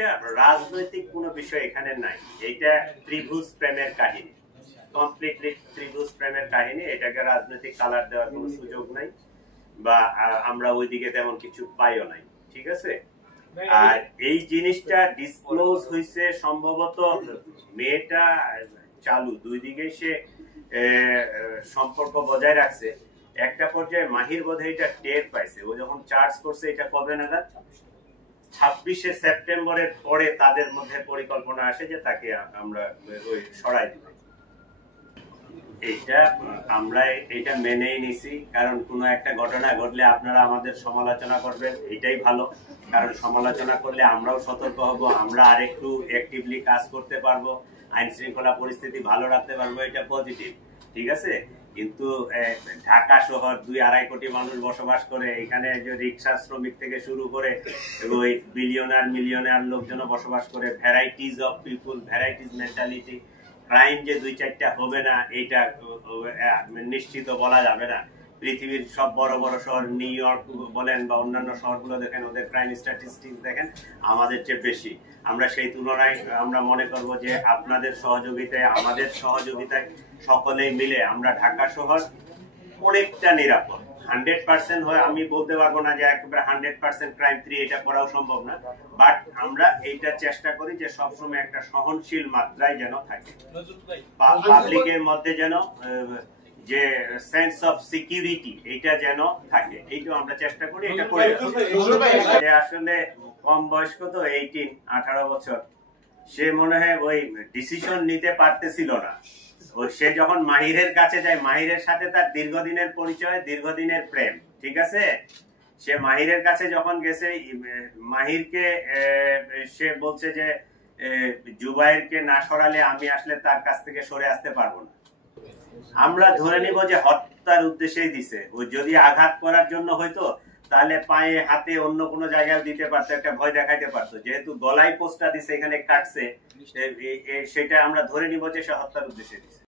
এইটা রাজনৈতিক কোনো বিষয় এখানে নাই। এইটা ত্রিভুজ প্রেমের কাহিনী, কমপ্লিটলি ত্রিভুজ প্রেমের কাহিনী। এটাকে রাজনৈতিক কালার দেওয়ার কোনো সুযোগ নাই, বা আমরা ওইদিকে তেমন কিছু পাইও নাই। ঠিক আছে। আর এই জিনিসটা ডিসক্লোজ হয়েছে সম্ভবত মেয়েটা চালু, দুই দিকে সে সম্পর্ক বজায় রাখছে। একটা পর্যায়ে মাহির বোধহয় এটা টের পাইছে, ও যখন চার্জ করছে এটা কবে নাগাদ 26শে সেপ্টেম্বরের পরে তাদের মধ্যে পরিকল্পনা আসে যে তাকে আমরা ওই সরাই দিব। আমরা এটা মেনেই নিছি, কারণ কোনো একটা ঘটনা ঘটলে আপনারা আমাদের সমালোচনা করবেন, এটাই ভালো। কারণ সমালোচনা করলে আমরাও সতর্ক হব, আমরা আরেকটু অ্যাক্টিভলি কাজ করতে পারবো, আইন শৃঙ্খলা পরিস্থিতি ভালো রাখতে পারবো, এটা পজিটিভ। ঠিক আছে। কিন্তু ঢাকা শহর 2-2.5 কোটি মানুষ বসবাস করে, এখানে যে রিক্সা শ্রমিক থেকে শুরু করে ওই বিলিয়নার মিলিয়নার লোকজন বসবাস করে, varieties of people, varieties mentality. Crime যে 2-4টা হবে না এটা নিশ্চিত বলা যাবে না। পৃথিবীর সব বড় বড় শহর, নিউ ইয়র্ক বলেন বা অন্যান্য শহরগুলো দেখেন, ওদের ক্রাইম স্ট্যাটিস্টিক্স দেখেন আমাদের চেয়ে বেশি। আমরা সেই তুলনায় আমরা মনে করব যে আপনাদের সহযোগিতায়, আমাদের সহযোগিতায়, সকলেই মিলে আমরা ঢাকা শহর অনেকটা নিরাপদ। 100% হয় আমি বলতে পারবো না যে একেবারে 100% ক্রাইম ফ্রি, এটা করাও সম্ভব না। বাট আমরা এইটা চেষ্টা করি যে সবসময় একটা সহনশীল মাত্রায় যেন থাকে, পাবলিকের মধ্যে যেন যে সেন্স অফ সিকিউরিটি এটা যেন থাকে, এইটা আমরা চেষ্টা করি। এটা করে আসলে কম বয়স্ক তো, 18 বছর, সে মনে হয় ওই ডিসিশন নিতে পারতেছিল না। সে যখন মাহিরের কাছে যায়, মাহিরের সাথে তার দীর্ঘদিনের পরিচয়, দীর্ঘদিনের প্রেম। ঠিক আছে। সে মাহিরের কাছে যখন গেছে, মাহিরকে সে বলছে যে জুবাইরকে না সরালে আমি আসলে তার কাছ থেকে সরে আসতে পারবো না। আমরা ধরে নিব যে হত্যার উদ্দেশ্যেই দিছে। ও যদি আঘাত করার জন্য হয়তো তাহলে পায়ে হাতে অন্য কোনো জায়গায় দিতে পারতো, একটা ভয় দেখাইতে পারতো। যেহেতু গলায় পোস্টটা দিছে, এখানে কাটছে, সেটা আমরা ধরে নিব যে সে হত্যার উদ্দেশ্যে দিছে।